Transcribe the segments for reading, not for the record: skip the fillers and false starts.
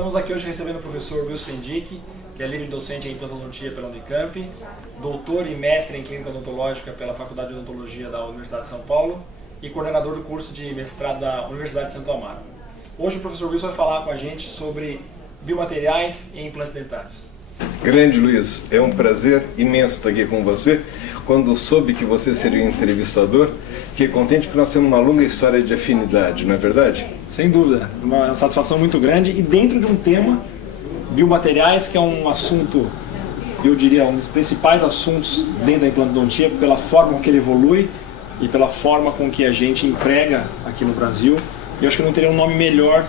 Estamos aqui hoje recebendo o professor Wilson Dick, que é líder docente em implantodontia pela Unicamp, doutor e mestre em clínica odontológica pela Faculdade de Odontologia da Universidade de São Paulo e coordenador do curso de mestrado da Universidade de Santo Amaro. Hoje o professor Wilson vai falar com a gente sobre biomateriais e implantes dentários. Grande Luiz, é um prazer imenso estar aqui com você. Quando soube que você seria um entrevistador, fiquei contente porque nós temos uma longa história de afinidade, não é verdade? Sem dúvida, uma satisfação muito grande e dentro de um tema, biomateriais, que é um assunto, eu diria, um dos principais assuntos dentro da implantodontia, pela forma com que ele evolui e pela forma com que a gente emprega aqui no Brasil. Eu acho que não teria um nome melhor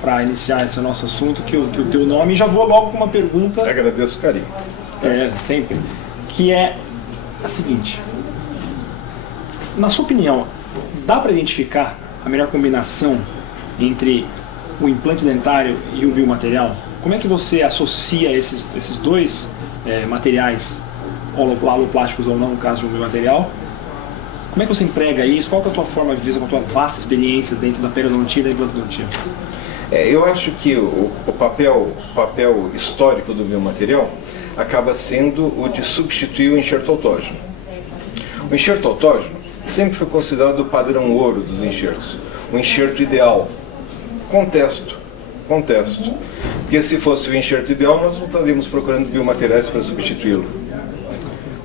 para iniciar esse nosso assunto que o teu nome. E já vou logo com uma pergunta. Agradeço o carinho. Sempre. Que é a seguinte: na sua opinião, dá para identificar a melhor combinação entre o implante dentário e o biomaterial? Como é que você associa esses dois materiais, holoplásticos ou não, no caso de um biomaterial? Como é que você emprega isso? Qual é a tua forma de vida, com a tua vasta experiência dentro da periodontia e da implantodontia? Eu acho que o papel histórico do biomaterial acaba sendo o de substituir o enxerto autógeno. O enxerto autógeno sempre foi considerado o padrão ouro dos enxertos, o enxerto ideal. Contesto. Porque se fosse o enxerto ideal, nós não estaríamos procurando biomateriais para substituí-lo.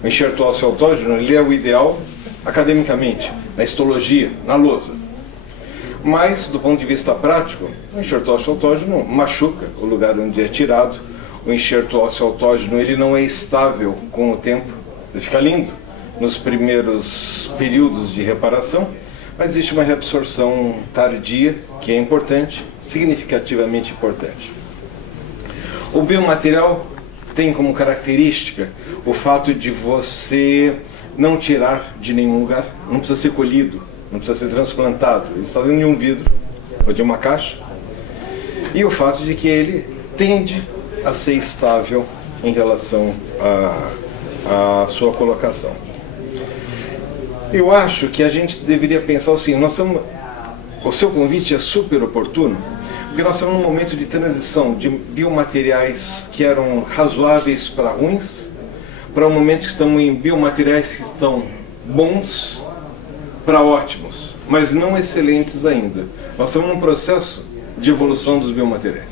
O enxerto ósseo autógeno, ele é o ideal academicamente, na histologia, na lousa. Mas, do ponto de vista prático, o enxerto ósseo autógeno machuca o lugar onde é tirado. O enxerto ósseo autógeno, ele não é estável com o tempo. Ele fica lindo nos primeiros períodos de reparação, mas existe uma reabsorção tardia, que é importante, significativamente importante. O biomaterial tem como característica o fato de você não tirar de nenhum lugar, não precisa ser colhido, não precisa ser transplantado, ele está dentro de um vidro ou de uma caixa, e o fato de que ele tende a ser estável em relação à sua colocação. Eu acho que a gente deveria pensar assim, o seu convite é super oportuno, porque nós estamos num momento de transição de biomateriais que eram razoáveis para ruins, para um momento que estamos em biomateriais que estão bons para ótimos, mas não excelentes ainda. Nós estamos num processo de evolução dos biomateriais.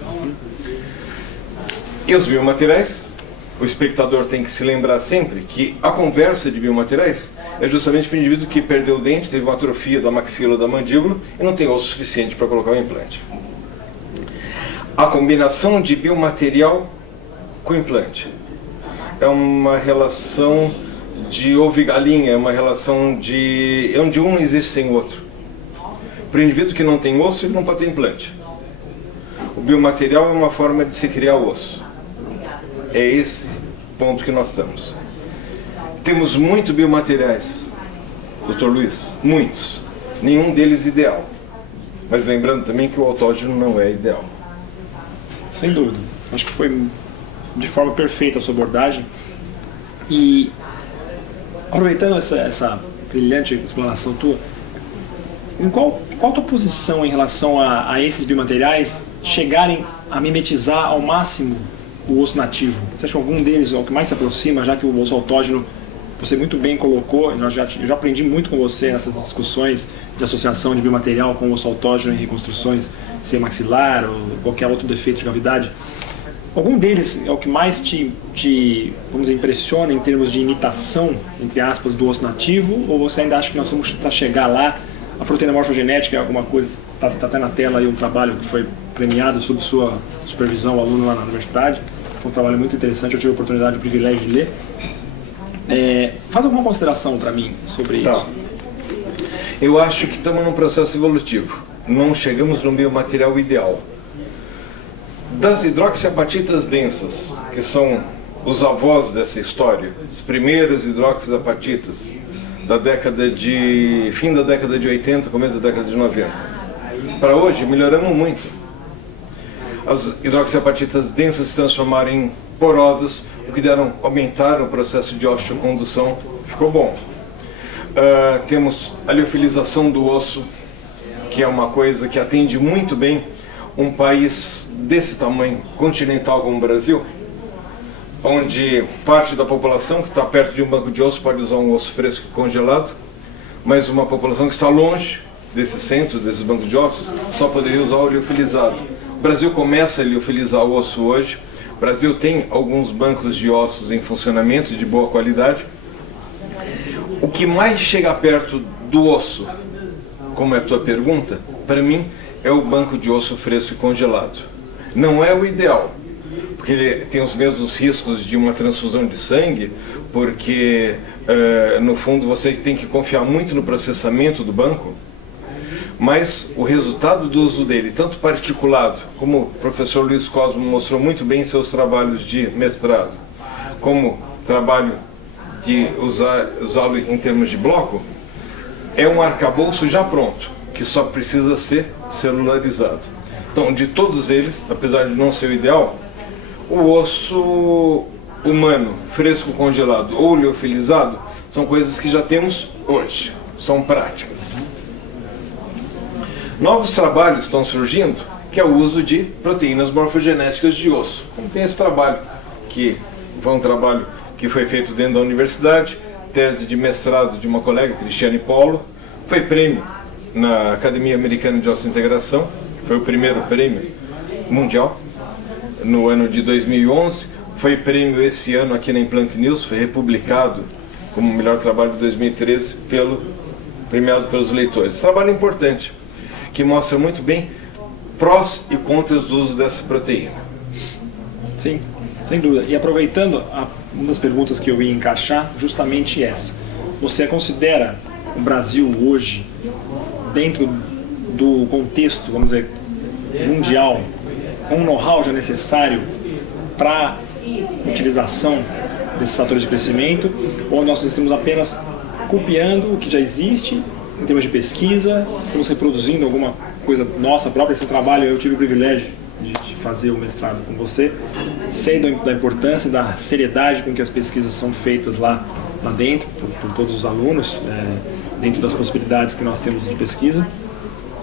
E os biomateriais, o espectador tem que se lembrar sempre que a conversa de biomateriais é justamente para o indivíduo que perdeu o dente, teve uma atrofia da maxila ou da mandíbula e não tem osso suficiente para colocar o implante. A combinação de biomaterial com implante é uma relação de ovo e galinha, é uma relação de onde um não existe sem o outro. Para o indivíduo que não tem osso, ele não pode ter implante. O biomaterial é uma forma de se criar osso. É esse ponto que nós estamos. Temos muitos biomateriais, Dr. Luiz, muitos. Nenhum deles ideal. Mas lembrando também que o autógeno não é ideal. Sem dúvida. Acho que foi de forma perfeita a sua abordagem. E aproveitando essa brilhante explanação tua, qual a tua posição em relação a esses biomateriais chegarem a mimetizar ao máximo o osso nativo? Você acha que algum deles é o que mais se aproxima, já que o osso autógeno você muito bem colocou, eu já aprendi muito com você nessas discussões de associação de biomaterial com o osso autógeno em reconstruções semimaxilar ou qualquer outro defeito de cavidade. Algum deles é o que mais te vamos dizer, impressiona em termos de imitação, entre aspas, do osso nativo, ou você ainda acha que nós vamos para chegar lá? A proteína morfogenética é alguma coisa, está até na tela aí um trabalho que foi premiado sob sua supervisão, o aluno lá na universidade, foi um trabalho muito interessante, eu tive a oportunidade, o privilégio de ler. Faz alguma consideração para mim sobre isso? Eu acho que estamos num processo evolutivo, não chegamos no biomaterial ideal. Das hidroxiapatitas densas, que são os avós dessa história, as primeiras hidroxiapatitas fim da década de 80, começo da década de 90. Para hoje, melhoramos muito. As hidroxiapatitas densas se transformaram em porosas, o que aumentaram o processo de osteocondução, ficou bom. Temos a liofilização do osso, que é uma coisa que atende muito bem um país desse tamanho, continental como o Brasil, onde parte da população que está perto de um banco de osso pode usar um osso fresco e congelado, mas uma população que está longe desses centros, desses bancos de ossos, só poderia usar o liofilizado. O Brasil começa a liofilizar o osso hoje. O Brasil tem alguns bancos de ossos em funcionamento de boa qualidade. O que mais chega perto do osso, como é a tua pergunta, para mim é o banco de osso fresco e congelado. Não é o ideal, porque ele tem os mesmos riscos de uma transfusão de sangue, porque no fundo você tem que confiar muito no processamento do banco, mas o resultado do uso dele, tanto particulado, como o professor Luiz Cosmo mostrou muito bem em seus trabalhos de mestrado, como trabalho de usá-lo em termos de bloco, é um arcabouço já pronto, que só precisa ser celularizado. Então, de todos eles, apesar de não ser o ideal, o osso humano, fresco congelado ou liofilizado, são coisas que já temos hoje, são práticas. Novos trabalhos estão surgindo, que é o uso de proteínas morfogenéticas de osso. Como tem esse trabalho, que foi um trabalho que foi feito dentro da universidade, tese de mestrado de uma colega, Cristiane Polo, foi prêmio na Academia Americana de Osso-Integração, foi o primeiro prêmio mundial, no ano de 2011, foi prêmio esse ano aqui na Implant News, foi republicado como o melhor trabalho de 2013, premiado pelos leitores. Trabalho importante, que mostra muito bem prós e contras do uso dessa proteína. Sim, sem dúvida. E aproveitando, uma das perguntas que eu ia encaixar, justamente essa. Você considera o Brasil hoje, dentro do contexto, vamos dizer, mundial, com um know-how já necessário para utilização desses fatores de crescimento, ou nós estamos apenas copiando o que já existe em termos de pesquisa, estamos reproduzindo alguma coisa nossa própria? Esse trabalho eu tive o privilégio de fazer o mestrado com você, sei da importância, da seriedade com que as pesquisas são feitas lá dentro, por todos os alunos, dentro das possibilidades que nós temos de pesquisa.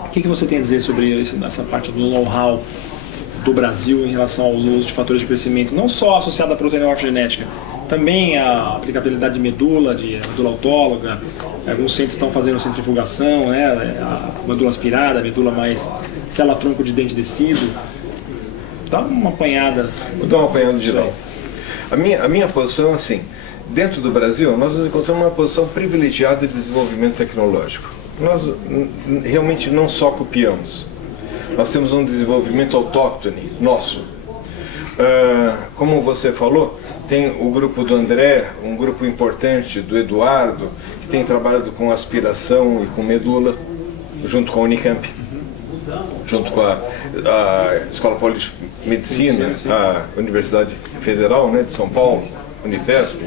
O que você tem a dizer sobre essa parte do know-how do Brasil em relação ao uso de fatores de crescimento, não só associado à proteína morfogenética, também a aplicabilidade de medula autóloga, alguns centros estão fazendo centrifugação, a medula aspirada, a medula mais célula-tronco de dente-tecido. Dá uma apanhada. Vou dar uma apanhada geral. A minha posição é assim, dentro do Brasil nós nos encontramos uma posição privilegiada de desenvolvimento tecnológico. Nós realmente não só copiamos, nós temos um desenvolvimento autóctone nosso. Como você falou, tem o grupo do André, um grupo importante do Eduardo, que tem trabalhado com aspiração e com medula, junto com a Unicamp, junto com a Escola Paulista de Medicina, a Universidade Federal, de São Paulo, Unifesp.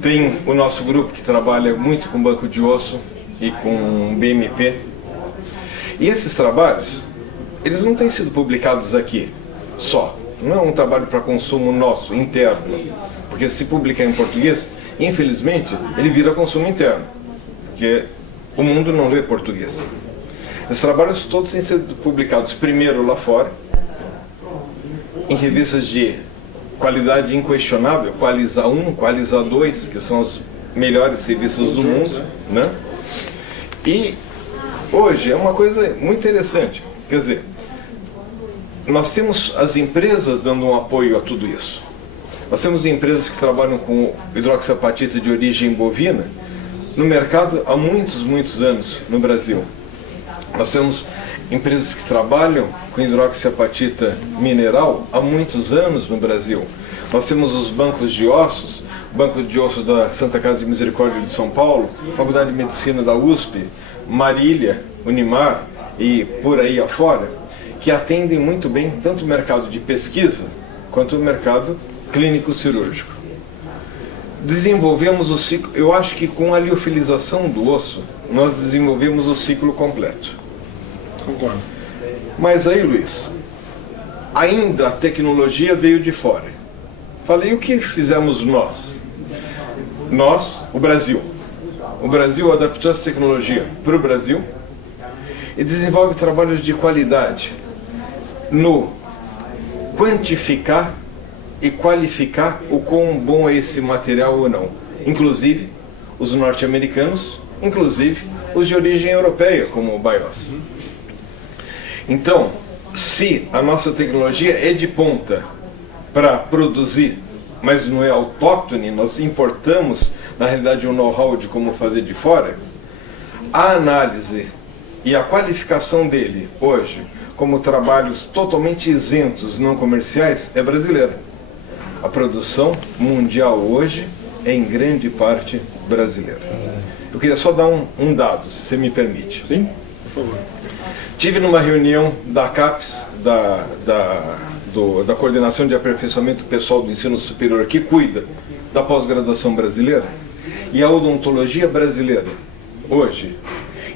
Tem o nosso grupo que trabalha muito com banco de osso e com BMP. E esses trabalhos, eles não têm sido publicados aqui só. Não é um trabalho para consumo nosso, interno. Porque se publicar em português, infelizmente, ele vira consumo interno. Porque o mundo não lê português. Esses trabalhos todos têm sido publicados primeiro lá fora, em revistas de qualidade inquestionável, Qualisa 1, Qualisa 2, que são as melhores revistas do mundo, E hoje é uma coisa muito interessante. Quer dizer, nós temos as empresas dando um apoio a tudo isso. Nós temos empresas que trabalham com hidroxiapatita de origem bovina no mercado há muitos anos no Brasil. Nós temos empresas que trabalham com hidroxiapatita mineral há muitos anos no Brasil. Nós temos os bancos de ossos, o Banco de Ossos da Santa Casa de Misericórdia de São Paulo, Faculdade de Medicina da USP, Marília, Unimar e por aí afora, que atendem muito bem tanto o mercado de pesquisa quanto o mercado clínico-cirúrgico. Desenvolvemos o ciclo, eu acho que com a liofilização do osso, nós desenvolvemos o ciclo completo. Concordo. Mas aí, Luiz, ainda a tecnologia veio de fora. Falei, o que fizemos nós? Nós, o Brasil. O Brasil adaptou essa tecnologia para o Brasil e desenvolve trabalhos de qualidade, no quantificar e qualificar o quão bom é esse material ou não. Inclusive os norte-americanos, inclusive os de origem europeia, como o BIOS. Então, se a nossa tecnologia é de ponta para produzir, mas não é autóctone, nós importamos, na realidade, um know-how de como fazer de fora, a análise e a qualificação dele hoje, como trabalhos totalmente isentos, não comerciais, é brasileira. A produção mundial hoje é em grande parte brasileira. Eu queria só dar um dado, se você me permite. Sim, por favor. Tive numa reunião da CAPES, da Coordenação de Aperfeiçoamento Pessoal do Ensino Superior, que cuida da pós-graduação brasileira, e a odontologia brasileira, hoje,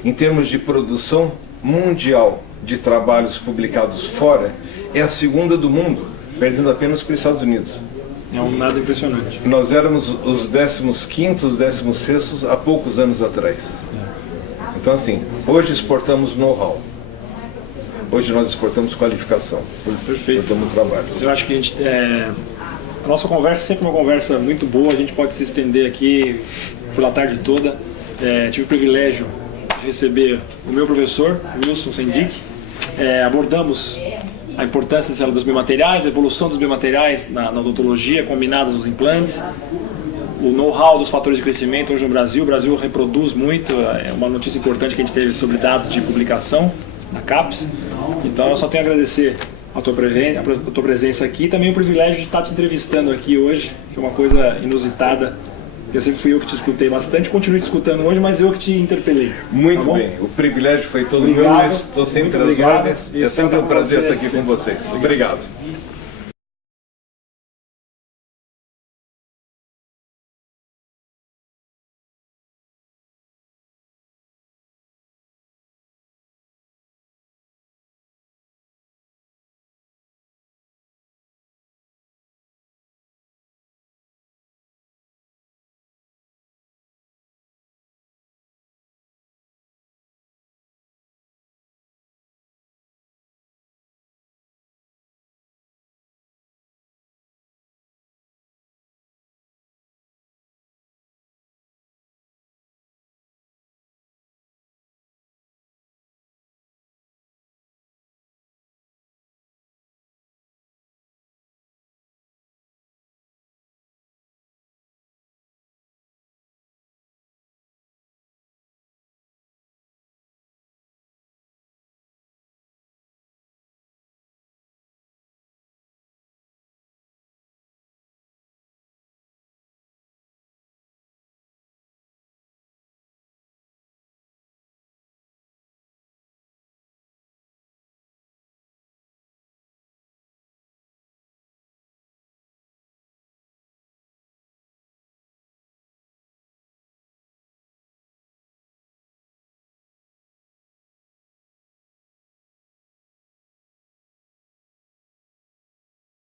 em termos de produção mundial de trabalhos publicados fora, é a segunda do mundo, perdendo apenas para os Estados Unidos. É um dado impressionante. Nós éramos os 15º, os 16º há poucos anos atrás. Então, assim, hoje exportamos know-how. Hoje nós exportamos qualificação. Perfeito. Exportamos trabalho. Eu acho que a nossa conversa é sempre uma conversa muito boa, a gente pode se estender aqui pela tarde toda. Tive o privilégio de receber o meu professor, Wilson Sendic. Abordamos a importância dos biomateriais, a evolução dos biomateriais na odontologia, combinados aos implantes, o know-how dos fatores de crescimento hoje no Brasil. O Brasil reproduz muito, é uma notícia importante que a gente teve sobre dados de publicação da CAPES. Então eu só tenho a agradecer a tua presença aqui e também o privilégio de estar te entrevistando aqui hoje, que é uma coisa inusitada. Eu sempre fui eu que te escutei bastante, continuo te escutando hoje, mas eu que te interpelei. Muito tá bem, o privilégio foi todo meu, mas estou sempre às ordens. É sempre um prazer estar aqui com vocês. Obrigado.